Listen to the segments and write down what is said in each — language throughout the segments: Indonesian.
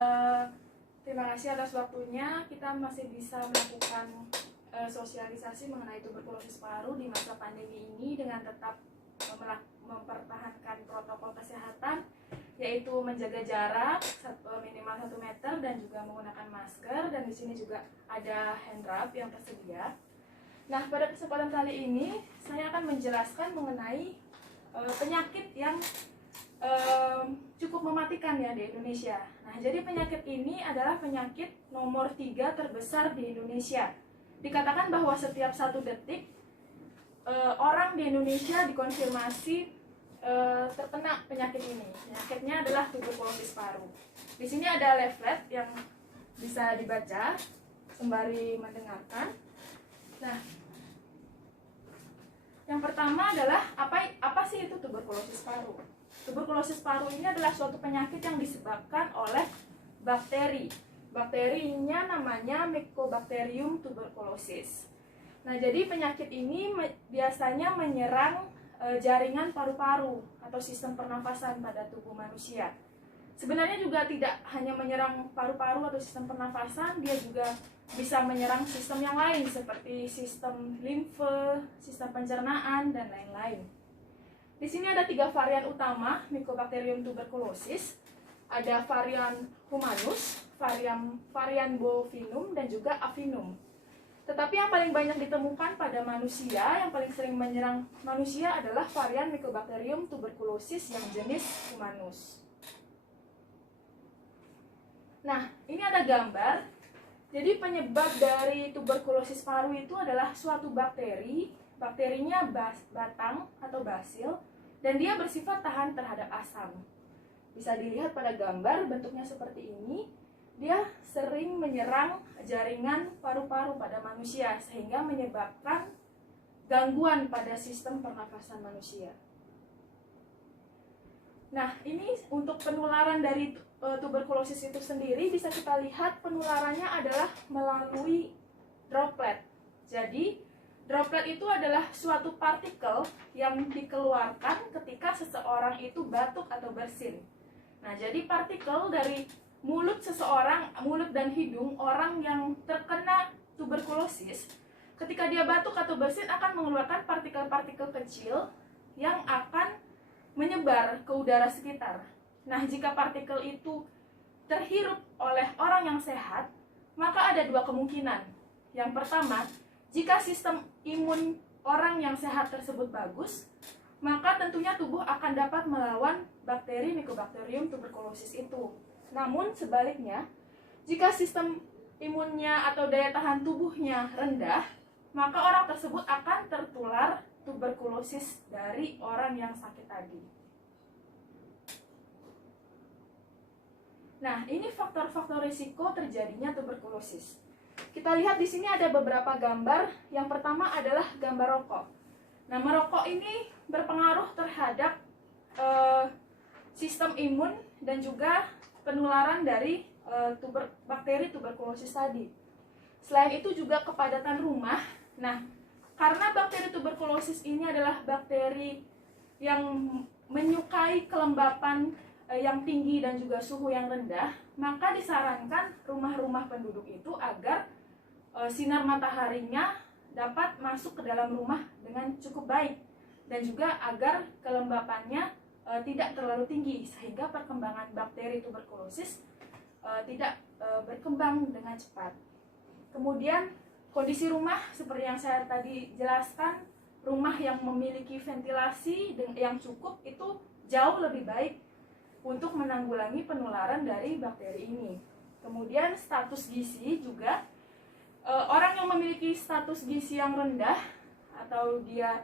Eh, Terima kasih atas waktunya. Kita masih bisa melakukan sosialisasi mengenai tuberkulosis paru di masa pandemi ini dengan tetap mempertahankan protokol kesehatan, yaitu menjaga jarak minimal 1 meter dan juga menggunakan masker. Dan di sini juga ada hand rub yang tersedia. Nah, pada kesempatan kali ini saya akan menjelaskan mengenai penyakit yang cukup mematikan ya di Indonesia. Nah, jadi penyakit ini adalah penyakit nomor 3 terbesar di Indonesia. Dikatakan bahwa setiap 1 detik orang di Indonesia dikonfirmasi terkena penyakit ini. Penyakitnya adalah tuberkulosis paru. Di sini ada leaflet yang bisa dibaca sembari mendengarkan. Nah, yang pertama adalah apa sih itu tuberkulosis paru? Tuberkulosis paru ini adalah suatu penyakit yang disebabkan oleh bakteri. Bakterinya namanya Mycobacterium tuberculosis. Nah, jadi penyakit ini biasanya menyerang jaringan paru-paru atau sistem pernafasan pada tubuh manusia. Sebenarnya juga tidak hanya menyerang paru-paru atau sistem pernafasan, dia juga bisa menyerang sistem yang lain seperti sistem limfe, sistem pencernaan, dan lain-lain. Di sini ada 3 varian utama Mycobacterium tuberculosis. Ada varian humanus, varian bovinum, dan juga avinum. Tetapi yang paling banyak ditemukan pada manusia, yang paling sering menyerang manusia adalah varian Mycobacterium tuberculosis yang jenis humanus. Nah, ini ada gambar. Jadi penyebab dari tuberkulosis paru itu adalah suatu bakteri. Bakterinya batang atau basil, dan dia bersifat tahan terhadap asam. Bisa dilihat pada gambar, bentuknya seperti ini. Dia sering menyerang jaringan paru-paru pada manusia sehingga menyebabkan gangguan pada sistem pernafasan manusia. Nah, ini untuk penularan dari tuberkulosis itu sendiri bisa kita lihat penularannya adalah melalui droplet. Jadi, droplet itu adalah suatu partikel yang dikeluarkan ketika seseorang itu batuk atau bersin. Nah, jadi partikel dari mulut seseorang, mulut dan hidung orang yang terkena tuberkulosis, ketika dia batuk atau bersin akan mengeluarkan partikel-partikel kecil yang akan menyebar ke udara sekitar. Nah, jika partikel itu terhirup oleh orang yang sehat, maka ada 2 kemungkinan. Yang pertama, jika sistem imun orang yang sehat tersebut bagus, maka tentunya tubuh akan dapat melawan bakteri Mycobacterium tuberculosis itu. Namun sebaliknya, jika sistem imunnya atau daya tahan tubuhnya rendah, maka orang tersebut akan tertular tuberkulosis dari orang yang sakit tadi. Nah, ini faktor-faktor risiko terjadinya tuberkulosis. Kita lihat di sini ada beberapa gambar. Yang pertama adalah gambar rokok. Nah, merokok ini berpengaruh terhadap sistem imun dan juga penularan dari bakteri tuberkulosis tadi. Selain itu juga kepadatan rumah. Nah, karena bakteri tuberkulosis ini adalah bakteri yang menyukai kelembapan yang tinggi dan juga suhu yang rendah, maka disarankan rumah-rumah penduduk itu agar sinar mataharinya dapat masuk ke dalam rumah dengan cukup baik, dan juga agar kelembapannya tidak terlalu tinggi sehingga perkembangan bakteri tuberkulosis tidak berkembang dengan cepat. Kemudian kondisi rumah seperti yang saya tadi jelaskan, rumah yang memiliki ventilasi yang cukup itu jauh lebih baik untuk menanggulangi penularan dari bakteri ini. Kemudian status gizi juga, orang yang memiliki status gizi yang rendah atau dia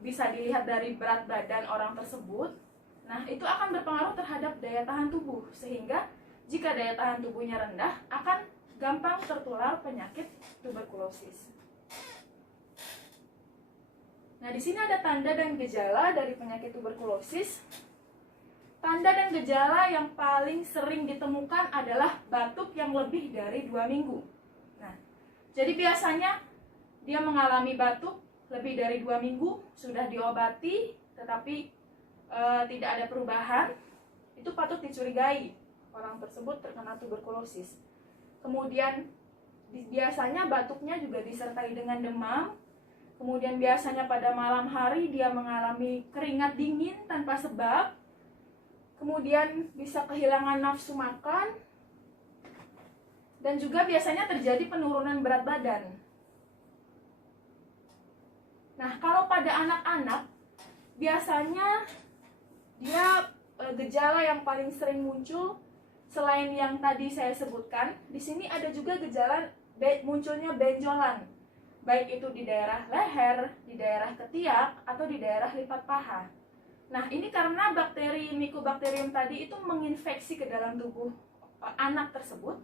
bisa dilihat dari berat badan orang tersebut, nah itu akan berpengaruh terhadap daya tahan tubuh, sehingga jika daya tahan tubuhnya rendah akan gampang tertular penyakit tuberkulosis. Nah, di sini ada tanda dan gejala dari penyakit tuberkulosis. Tanda dan gejala yang paling sering ditemukan adalah batuk yang lebih dari 2 minggu. Nah, jadi biasanya dia mengalami batuk lebih dari 2 minggu, sudah diobati tetapi tidak ada perubahan, itu patut dicurigai orang tersebut terkena tuberkulosis. Kemudian biasanya batuknya juga disertai dengan demam. Kemudian biasanya pada malam hari dia mengalami keringat dingin tanpa sebab. Kemudian bisa kehilangan nafsu makan. Dan juga biasanya terjadi penurunan berat badan. Nah, kalau pada anak-anak, biasanya dia gejala yang paling sering muncul selain yang tadi saya sebutkan. Di sini ada juga gejala munculnya benjolan, baik itu di daerah leher, di daerah ketiak, atau di daerah lipat paha. Nah, ini karena bakteri Mycobacterium tadi itu menginfeksi ke dalam tubuh anak tersebut,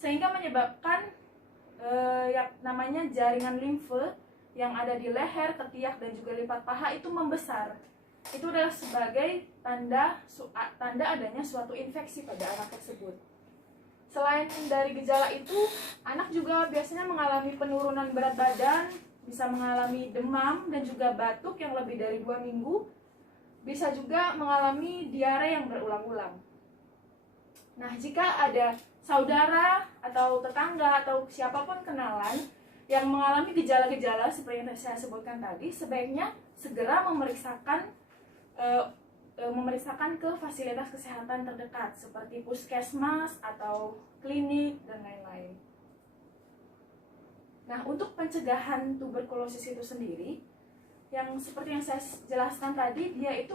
sehingga menyebabkan yang namanya jaringan limfe yang ada di leher, ketiak, dan juga lipat paha itu membesar. Itu adalah sebagai tanda adanya suatu infeksi pada anak tersebut. Selain dari gejala itu, anak juga biasanya mengalami penurunan berat badan, bisa mengalami demam dan juga batuk yang lebih dari 2 minggu, bisa juga mengalami diare yang berulang-ulang. Nah, jika ada saudara atau tetangga atau siapapun kenalan yang mengalami gejala-gejala seperti yang saya sebutkan tadi, sebaiknya segera memeriksakan ke fasilitas kesehatan terdekat seperti puskesmas atau klinik dan lain-lain. Nah, untuk pencegahan tuberkulosis itu sendiri, yang seperti yang saya jelaskan tadi, dia itu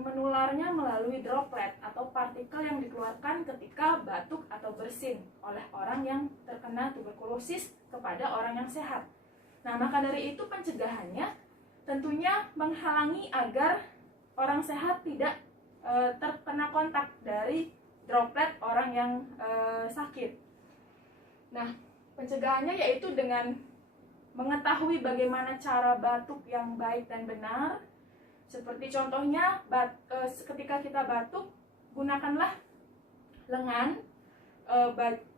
menularnya melalui droplet atau partikel yang dikeluarkan ketika batuk atau bersin oleh orang yang terkena tuberkulosis kepada orang yang sehat. Nah, maka dari itu pencegahannya tentunya menghalangi agar orang sehat tidak terkena kontak dari droplet orang yang sakit. Nah, pencegahannya yaitu dengan mengetahui bagaimana cara batuk yang baik dan benar. Seperti contohnya, ketika kita batuk, gunakanlah lengan,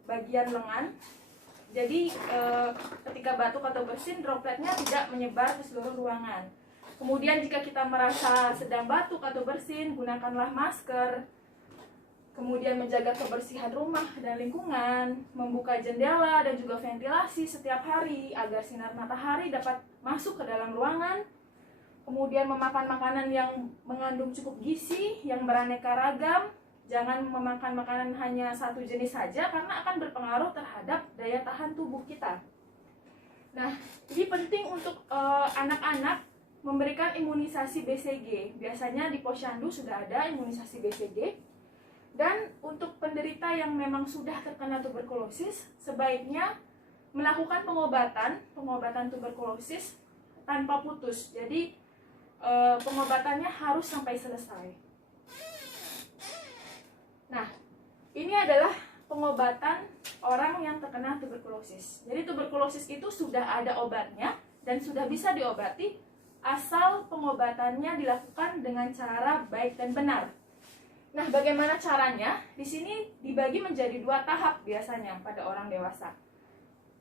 bagian lengan. Jadi ketika batuk atau bersin, dropletnya tidak menyebar ke seluruh ruangan. Kemudian jika kita merasa sedang batuk atau bersin, gunakanlah masker. Kemudian menjaga kebersihan rumah dan lingkungan, membuka jendela dan juga ventilasi setiap hari agar sinar matahari dapat masuk ke dalam ruangan. Kemudian memakan makanan yang mengandung cukup gizi, yang beraneka ragam. Jangan memakan makanan hanya satu jenis saja karena akan berpengaruh terhadap daya tahan tubuh kita. Nah, ini penting untuk anak-anak memberikan imunisasi BCG. Biasanya di Posyandu sudah ada imunisasi BCG. Dan untuk penderita yang memang sudah terkena tuberkulosis, sebaiknya melakukan pengobatan tuberkulosis tanpa putus. Jadi pengobatannya harus sampai selesai. Nah, ini adalah pengobatan orang yang terkena tuberkulosis. Jadi tuberkulosis itu sudah ada obatnya dan sudah bisa diobati asal pengobatannya dilakukan dengan cara baik dan benar. Nah, bagaimana caranya? Di sini dibagi menjadi 2 tahap biasanya pada orang dewasa.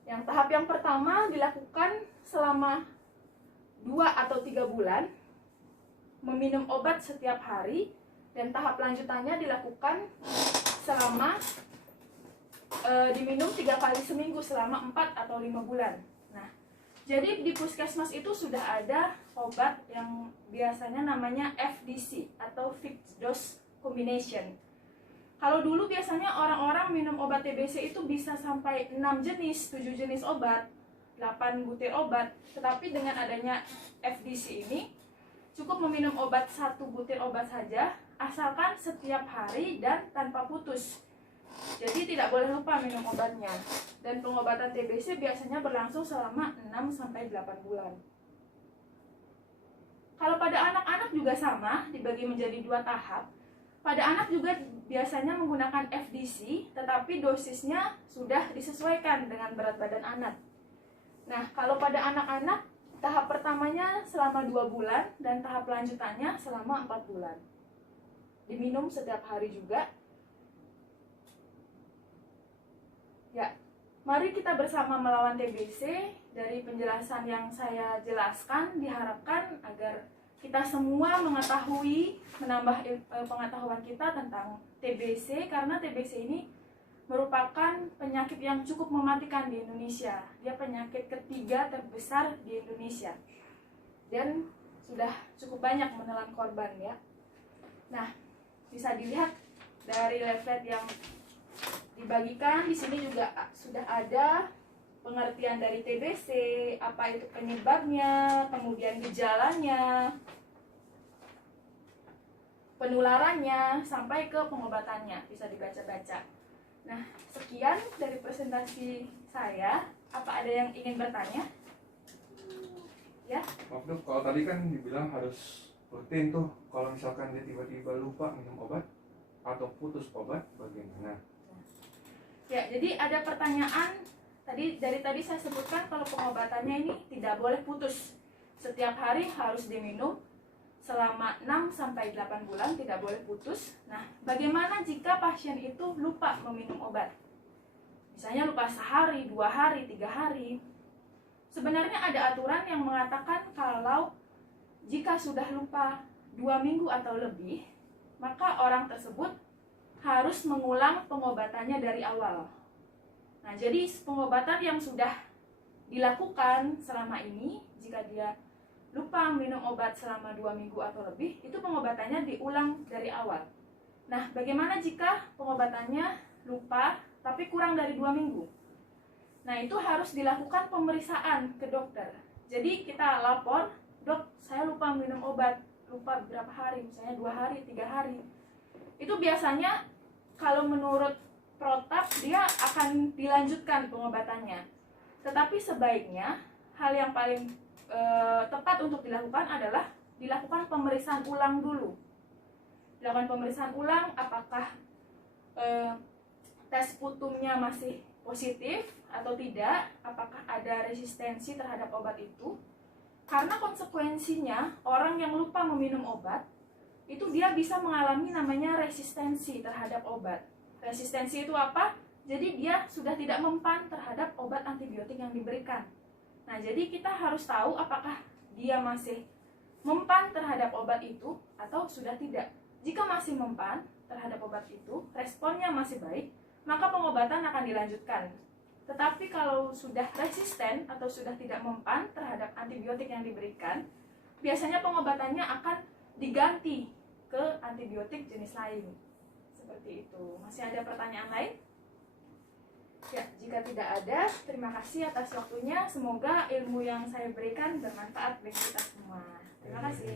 Yang tahap yang pertama dilakukan selama 2 atau 3 bulan, meminum obat setiap hari, dan tahap lanjutannya dilakukan selama diminum 3 kali seminggu selama 4 atau 5 bulan. Nah, jadi di puskesmas itu sudah ada obat yang biasanya namanya FDC atau fixed dose combination. Kalau dulu biasanya orang-orang minum obat TBC itu bisa sampai 6 jenis, 7 jenis obat, 8 butir obat. Tetapi dengan adanya FDC ini, cukup meminum obat 1 butir obat saja, asalkan setiap hari dan tanpa putus. Jadi tidak boleh lupa minum obatnya. Dan pengobatan TBC biasanya berlangsung selama 6-8 bulan. Kalau pada anak-anak juga sama, dibagi menjadi 2 tahap. Pada anak juga biasanya menggunakan FDC, tetapi dosisnya sudah disesuaikan dengan berat badan anak. Nah, kalau pada anak-anak, tahap pertamanya selama 2 bulan dan tahap lanjutannya selama 4 bulan. Diminum setiap hari juga. Ya, mari kita bersama melawan TBC. Dari penjelasan yang saya jelaskan, diharapkan agar kita semua mengetahui, menambah pengetahuan kita tentang TBC, karena TBC ini merupakan penyakit yang cukup mematikan di Indonesia. Dia penyakit ketiga terbesar di Indonesia dan sudah cukup banyak menelan korban ya. Nah, bisa dilihat dari leaflet yang dibagikan di sini juga sudah ada pengertian dari TBC, apa itu penyebabnya, kemudian gejalanya, penularannya, sampai ke pengobatannya, bisa dibaca-baca. Nah, sekian dari presentasi saya. Apa ada yang ingin bertanya? Ya? Maaf dok, kalau tadi kan dibilang harus rutin tuh, kalau misalkan dia tiba-tiba lupa minum obat atau putus obat, bagaimana? Ya, jadi ada pertanyaan dari tadi saya sebutkan kalau pengobatannya ini tidak boleh putus. Setiap hari harus diminum selama 6-8 bulan, tidak boleh putus. Nah, bagaimana jika pasien itu lupa meminum obat? Misalnya lupa sehari, 2 hari, 3 hari. Sebenarnya ada aturan yang mengatakan kalau jika sudah lupa 2 minggu atau lebih, maka orang tersebut harus mengulang pengobatannya dari awal. Nah, jadi pengobatan yang sudah dilakukan selama ini, jika dia lupa minum obat selama 2 minggu atau lebih, itu pengobatannya diulang dari awal. Nah, bagaimana jika pengobatannya lupa tapi kurang dari 2 minggu? Nah, itu harus dilakukan pemeriksaan ke dokter. Jadi kita lapor, dok, saya lupa minum obat, lupa berapa hari, misalnya 2 hari, 3 hari. Itu biasanya kalau menurut protap dia akan dilanjutkan pengobatannya. Tetapi sebaiknya hal yang paling tepat untuk dilakukan adalah dilakukan pemeriksaan ulang dulu. Dilakukan pemeriksaan ulang apakah tes putumnya masih positif atau tidak, apakah ada resistensi terhadap obat itu. Karena konsekuensinya orang yang lupa meminum obat itu dia bisa mengalami namanya resistensi terhadap obat. Resistensi itu apa? Jadi dia sudah tidak mempan terhadap obat antibiotik yang diberikan. Nah, jadi kita harus tahu apakah dia masih mempan terhadap obat itu atau sudah tidak. Jika masih mempan terhadap obat itu, responnya masih baik, maka pengobatan akan dilanjutkan. Tetapi kalau sudah resisten atau sudah tidak mempan terhadap antibiotik yang diberikan, biasanya pengobatannya akan diganti ke antibiotik jenis lain. Seperti itu. Masih ada pertanyaan lain? Ya, jika tidak ada, terima kasih atas waktunya. Semoga ilmu yang saya berikan bermanfaat bagi kita semua. Terima kasih.